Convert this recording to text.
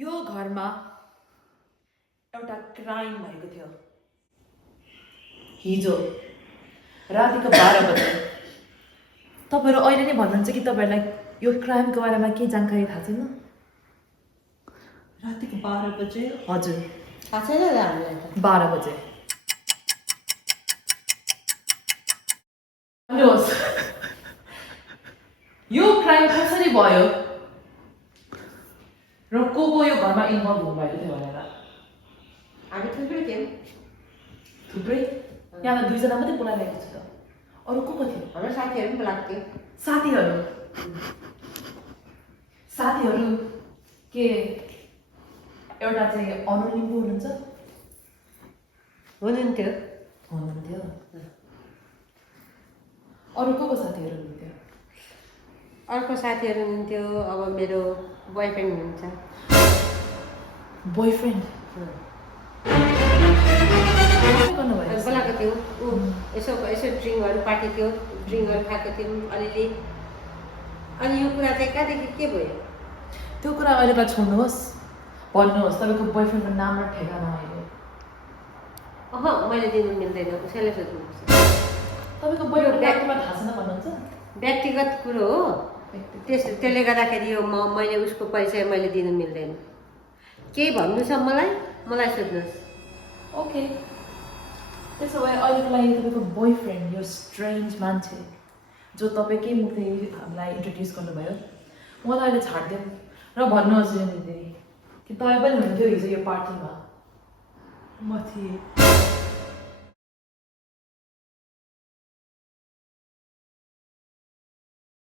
यो घरमा एउटा क्राइम भएको थियो हिजो रातिको 12 बजे। तपाईहरु अहिले नै भन्नुहुन्छ कि तपाईहरुलाई यो क्राइमको बारेमा के जानकारी थाहा छैन? रातिको 12 बजे? हजुर, थाहा छैन र हामीलाई त। 12 बजे। भन्नुहोस् यो क्राइम कसरी भयो र को यो घरमा इन्भल्भ हुनुभएको थियो भनेर? हामी थुप्रै थियौँ। थुप्रै? यहाँ 2 जना मात्रै बोलाइरहेको छु त। अरु को थियो? हाम्रो साथीहरू पनि बोलाएको थियो। साथीहरू के एउटा चाहिँ अनु लिम्बू हुनुहुन्थ्यो। अरु को साथीहरू हुनुहुन्थ्यो? अर्को साथीहरू हुनुहुन्थ्यो। अब मेरो बोयफ्रेन्ड हुनुहुन्छ। बोयफ्रेन्ड? बोलाएको थियो। यसो ड्रिङ्कहरू पार्टी थियो, ड्रिङ्कहरू खाएको थियौँ अलिअलि। अनि यो कुरा चाहिँ कहाँदेखि के भयो? त्यो कुरा अहिलेलाई छोड्नुहोस्, भन्नुहोस् तपाईँको बोयफ्रेन्डको नाम र ठेगाना अहिले। मैले दिनु मिल्दैन, उसैलाई सोध्नुपर्छ। तपाईँको बोयफ्रेन्डको बारेमा थाहा छैन भन्नुहुन्छ? व्यक्तिगत कुरो हो। त्यसले गर्दाखेरि यो मैले उसको परिचय मैले दिनु मिल्दैन। केही भन्नु छ मलाई सोध्नुहोस्। ओके, त्यसो भए अहिलेको लागि तपाईँको बोयफ्रेन्ड यो स्ट्रेन्ज मान्छे जो तपाईँकै मुखले हामीलाई इन्ट्रोड्युस गर्नुभयो, उहाँलाई अहिले छाडिदिउँ र भन्नुहोस् दिदी कि तपाईँ पनि हुनुहुन्थ्यो हिजो यो पार्टीमा? म थिएँ।